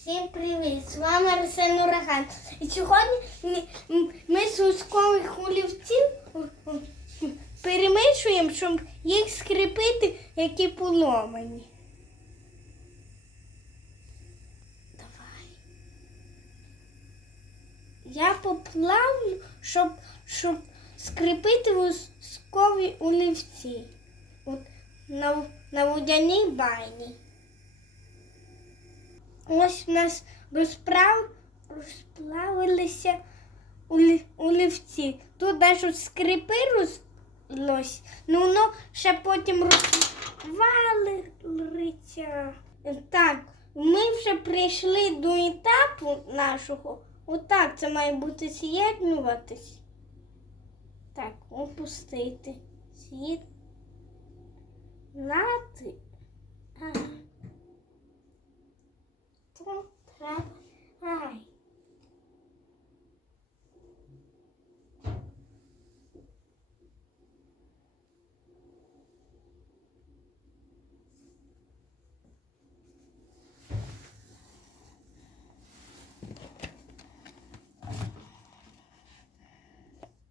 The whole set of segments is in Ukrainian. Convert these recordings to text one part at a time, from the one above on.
Всім привіт! З вами Арсен Ураган. І сьогодні ми, з лускових олівців перемішуємо, щоб їх скріпити, які поломані. Давай. Я поплавлю, щоб, щоб скріпити лускові олівці. От на, на водяній байні. Ось у нас розправ, розплавилися олі- олівці. Тут навіть скрипи розлось, ну воно ще потім розвалиться. Так, ми вже прийшли до етапу нашого. Отак це має бути з'єднуватись. Так, опустити. З'єднати. Ага. Тут треба.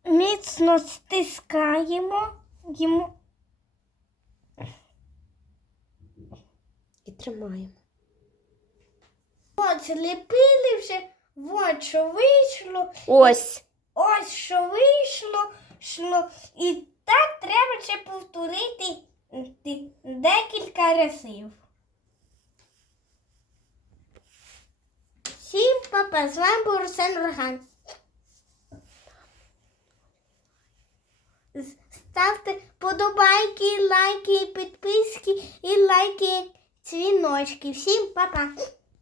Міцно стискаємо йому. І тримаємо. От зліпили вже, от що вийшло. Ось. Ось що вийшло, шло. І так треба ще повторити декілька разів. Всім папа, з вами був Руслан Роган. Ставте подобайки, лайки, підписки і лайки, дзвіночки. Всім па-па!